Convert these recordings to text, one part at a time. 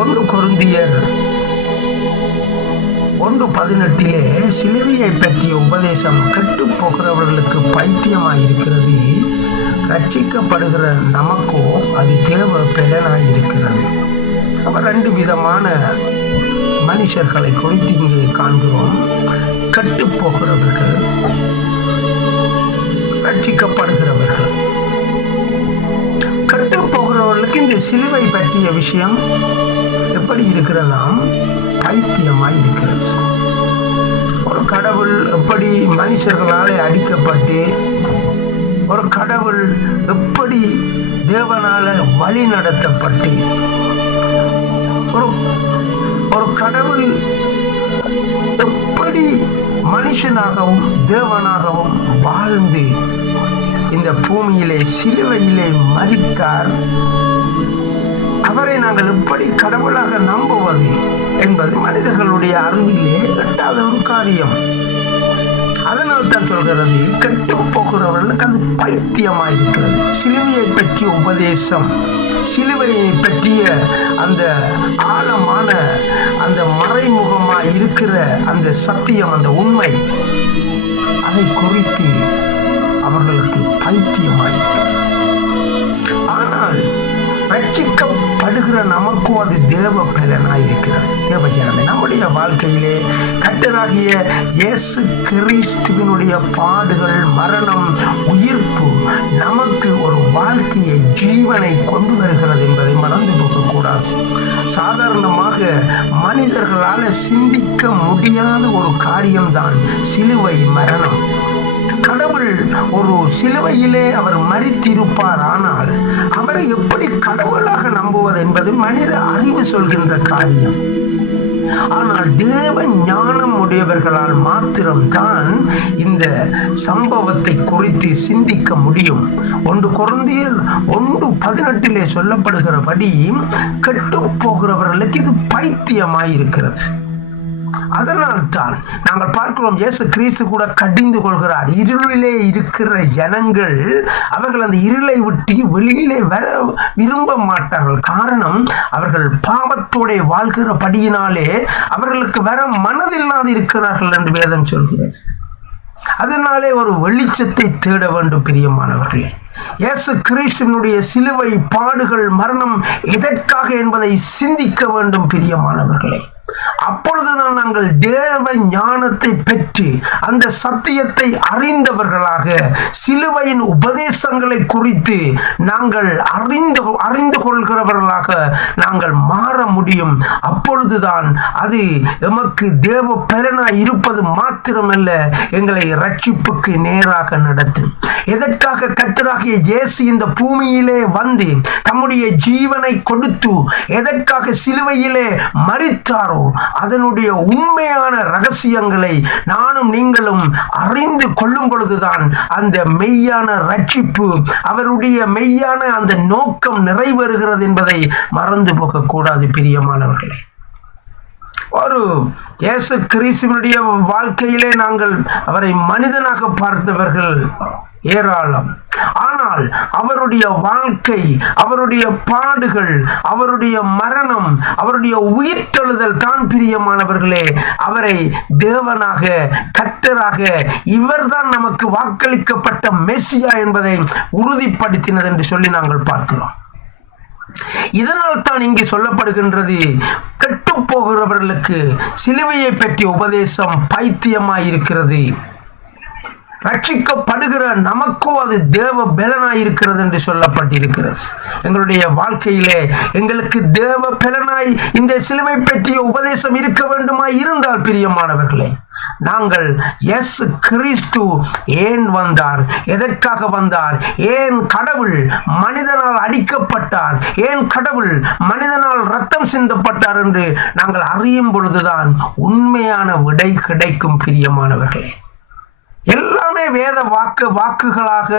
ஒன்று குருந்தியர் ஒன்று பதினெட்டிலே சிலுவையை பற்றிய உபதேசம் கெட்டு போகிறவர்களுக்கு பைத்தியமாயிருக்கிறது. ரட்சிக்கப்படுகிற நமக்கோ அது தேவ பெலனாயிருக்கிறது அவர் ரெண்டு விதமான மனுஷர்களை குறித்து இங்கே காண்கிறோம். கெட்டு போகிறவர்கள் ரட்சிக்கப்படுகிறவர்கள் சிலுவை பற்றிய விஷயம் எப்படி இருக்கிறதாம்? பைத்தியமாய் இருக்கிறது ஒரு கடவுள் எப்படி மனுஷர்களால் அடிக்கப்பட்டு ஒரு கடவுள் எப்படி தேவனால வழி நடத்தப்பட்டு ஒரு ஒரு கடவுள் எப்படி மனுஷனாகவும் தேவனாகவும் வாழ்ந்து இந்த பூமியிலே சிலுவையிலே மறித்தார் அவரை நாங்கள் எப்படி கடவுளாக நம்புவது என்பது மனிதர்களுடைய அறிவிலே எட்டாத ஒரு காரியம். அதனால் தான் சொல்கிறது கெட்டு போகிறவர்களுக்கு அது பைத்தியமாயிருக்கிறது. சிலுவையை பற்றிய உபதேசம் சிலுவையை பற்றிய அந்த ஆழமான அந்த மறைமுகமாக இருக்கிற அந்த சத்தியம் அந்த உண்மை அதை குறித்து அவர்களுக்கு பைத்தியமாயிருக்கிறது. ஆனால் ரட்சிக்கப்படுகிற நமக்கும் அது தேவ பலனாய் இருக்கிறது தேவ ஜனமே நம்முடைய வாழ்க்கையிலே கட்டராகிய இயேசு கிறிஸ்துவினுடைய பாடுகள் மரணம் உயிர்ப்பு நமக்கு ஒரு வாழ்க்கையை ஜீவனை கொண்டு வருகிறது என்பதை மறந்து போகக்கூடாது. சாதாரணமாக மனிதர்களால் சிந்திக்க முடியாத ஒரு காரியம்தான் சிலுவை மரணம். கடவுள் ஒரு சிலுவையிலே அவர் மறித்திருப்பார் ஆனால் அவரை எப்படி கடவுளாக நம்புவது என்பது மனித அறிவு சொல்கின்ற காரியம். ஆனால் தேவ ஞானம் உடையவர்களால் மாத்திரம்தான் இந்த சம்பவத்தை குறித்து சிந்திக்க முடியும். ஒன்று குழந்தையர் ஒன்று பதினெட்டிலே சொல்லப்படுகிறபடி கெட்டு போகிறவர்களுக்கு இது பைத்தியமாயிருக்கிறது. அதனால் தான் நாங்கள் பார்க்கிறோம் இயேசு கிறிஸ்து கூட கடிந்து கொள்கிறார். இருளிலே இருக்கிற ஜனங்கள் அவர்கள் அந்த இருளை விட்டு வெளியிலே வர விரும்ப மாட்டார்கள். காரணம் அவர்கள் பாவத்தோட வாழ்கிறபடியினாலே அவர்களுக்கு வர மனதில்லாது இருக்கிறார்கள் என்று வேதம் சொல்கிறது. அதனாலே ஒரு வெளிச்சத்தை தேட வேண்டும் பிரியமானவர்களே. இயேசு கிறிஸ்துவனுடைய சிலுவை பாடுகள் மரணம் எதற்காக என்பதை சிந்திக்க வேண்டும் பிரியமானவர்களே. அப்பொழுதுதான் நாங்கள் தேவ ஞானத்தை பெற்று அந்த சத்தியத்தை அறிந்தவர்களாக சிலுவையின் உபதேசங்களை குறித்து நாங்கள் அறிந்து அறிந்து கொள்கிறவர்களாக நாங்கள் மாற முடியும். அப்பொழுதுதான் அது எமக்கு தேவ பலனாய் இருப்பது மாத்திரமல்ல எங்களை ரட்சிப்புக்கு நேராக நடத்தும். எதற்காக கத்தராகிய இயேசு இந்த பூமியிலே வந்து தம்முடைய ஜீவனை கொடுத்து எதற்காக சிலுவையிலே மறித்தாரோ அதனுடைய உண்மையான ரகசியங்களை நானும் நீங்களும் அறிந்து கொள்ளும் பொழுதுதான் அந்த மெய்யான ரட்சிப்பு அவருடைய மெய்யான அந்த நோக்கம் நிறைவேறுகிறது என்பதை மறந்து போகக்கூடாது பிரியமானவர்களே. ஒரு இயேசு கிறிஸ்துவனுடைய வாழ்க்கையிலே நாங்கள் அவரை மனிதனாக பார்த்தவர்கள். ஏராளம். ஆனால் அவருடைய வாழ்க்கை அவருடைய பாடுகள் அவருடைய மரணம் அவருடைய உயிர்த்தெழுதல் தான் பிரியமானவர்களே. அவரை தேவனாக கத்தராக இவர்தான் நமக்கு வாக்களிக்கப்பட்ட மெஸ்ஸியா என்பதை உறுதிப்படுத்தினது என்று சொல்லி நாங்கள் பார்க்கிறோம். இதனால் தான் இங்கே சொல்லப்படுகின்றது கெட்டு போகிறவர்களுக்கு சிலுவையை பற்றிய உபதேசம் பைத்தியமாயிருக்கிறது. ரட்சிக்கப்படுகிற நமக்கோ அது தேவ பலனாய் இருக்கிறது என்று சொல்லப்பட்டிருக்கிறது. எங்களுடைய வாழ்க்கையிலே எங்களுக்கு தேவ பலனாய் இந்த சிலுவை பற்றிய உபதேசம் இருக்க வேண்டுமா இருந்தால் பிரியமானவர்களே நாங்கள் எஸ் கிறிஸ்து ஏன் வந்தார்? எதற்காக வந்தார்? ஏன் கடவுள் மனிதனால் அடிக்கப்பட்டார்? ஏன் கடவுள் மனிதனால் ரத்தம் சிந்தப்பட்டார் என்று நாங்கள் அறியும் பொழுதுதான் உண்மையான விடை கிடைக்கும் பிரியமானவர்களே. எல்லாமே வேத வாக்கு வாக்குகளாக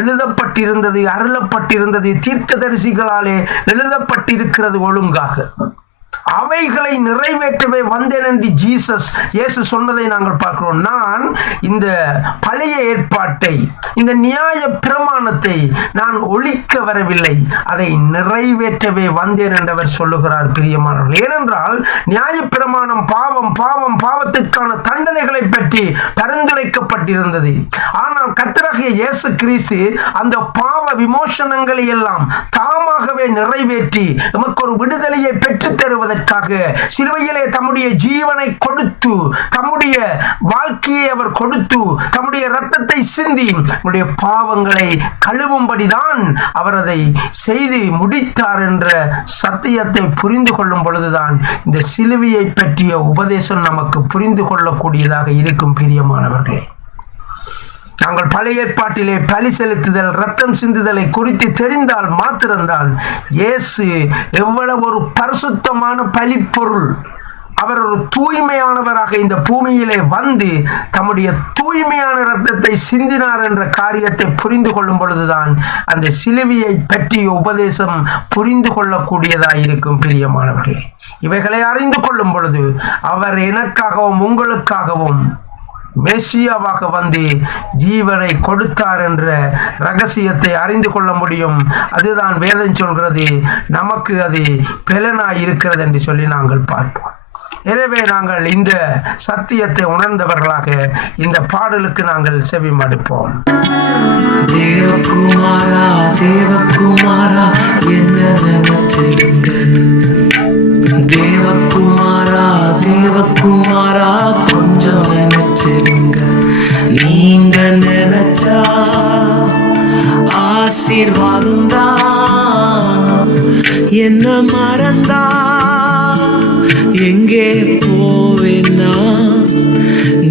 எழுதப்பட்டிருந்தது அருளப்பட்டிருந்தது தீர்க்கதரிசிகளாலே எழுதப்பட்டிருக்கிறது ஒழுங்காக. அவைகளை நிறைவேற்றவே வந்தேன் என்று ஜீசஸ் இயேசு சொன்னதை நாங்கள் பார்க்கிறோம். நான் இந்த பழைய ஏற்பாட்டை இந்த நியாய பிரமாணத்தை நான் ஒழிக்க வரவில்லை. அதை நிறைவேற்றவே வந்தேன் என்றவர் சொல்லுகிறார் பிரியமானவர்கள். ஏனென்றால் நியாய பிரமாணம் பாவம் பாவம் பாவத்திற்கான தண்டனைகளை பற்றி பரிந்துரைக்கப்பட்டிருந்தது. ஆனால் கத்தராகிய இயேசு கிறிஸ்து அந்த பாவ விமோசனங்களை எல்லாம் தாமாகவே நிறைவேற்றி நமக்கு ஒரு விடுதலையை பெற்றுத் அதற்காக சிலுவையிலே தம்முடைய ஜீவனை கொடுத்து தம்முடைய வாழ்க்கையை அவர் கொடுத்து தம்முடைய ரத்தத்தை சிந்தி நம்முடைய பாவங்களை கழுவும்படிதான் அவர் அதை செய்து முடித்தார் என்ற சத்தியத்தை புரிந்து கொள்ளும் பொழுதுதான் இந்த சிலுவையை பற்றிய உபதேசம் நமக்கு புரிந்து கொள்ளக்கூடியதாக இருக்கும் பிரியமானவர்களே. நாங்கள் பழைய ஏற்பாட்டிலே பலி செலுத்துதல் ரத்தம் சிந்துதலை குறித்து தெரிந்தால் மாத்திரம்தான். இயேசு எவ்வளவு ஒரு பரிசுத்தமான பலிப்பொருள். அவர் ஒரு தூய்மையானவராக இந்த பூமியிலே வந்து தம்முடைய தூய்மையான ரத்தத்தை சிந்தினார் என்ற காரியத்தை புரிந்து கொள்ளும் பொழுதுதான் அந்த சிலுவையை பற்றிய உபதேசம் புரிந்து கொள்ளக்கூடியதாக இருக்கும் பிரியமானவர்களே. இவைகளை அறிந்து கொள்ளும் பொழுது அவர் எனக்காகவும் உங்களுக்காகவும் மேசியாவாக வந்து ஜீவனை கொடுத்தார் என்ற ரகசியத்தை அறிந்து கொள்ள முடியும். அதுதான் வேதம் சொல்கிறது. நமக்கு அது பெலனாய் இருக்கிறது என்று சொல்லி நாங்கள் பார்ப்போம். எனவே நாங்கள் இந்த சத்தியத்தை உணர்ந்தவர்களாக இந்த பாடலுக்கு நாங்கள் செவி மடுப்போம் தேவகுமாரா தேவகுமாரா என்ன தேவகுமாரா தேவகுமாரா கொஞ்சம் நினைச்சிருங்க நீங்க நினைச்சா ஆசீர்வாதம் தான் என்ன மறந்தா? எங்கே போவேன்னா?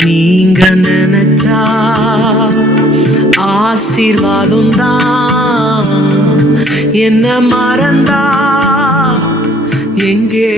நீங்க நினைச்சா ஆசீர்வாதம் தான் என்ன மறந்தா? எங்கே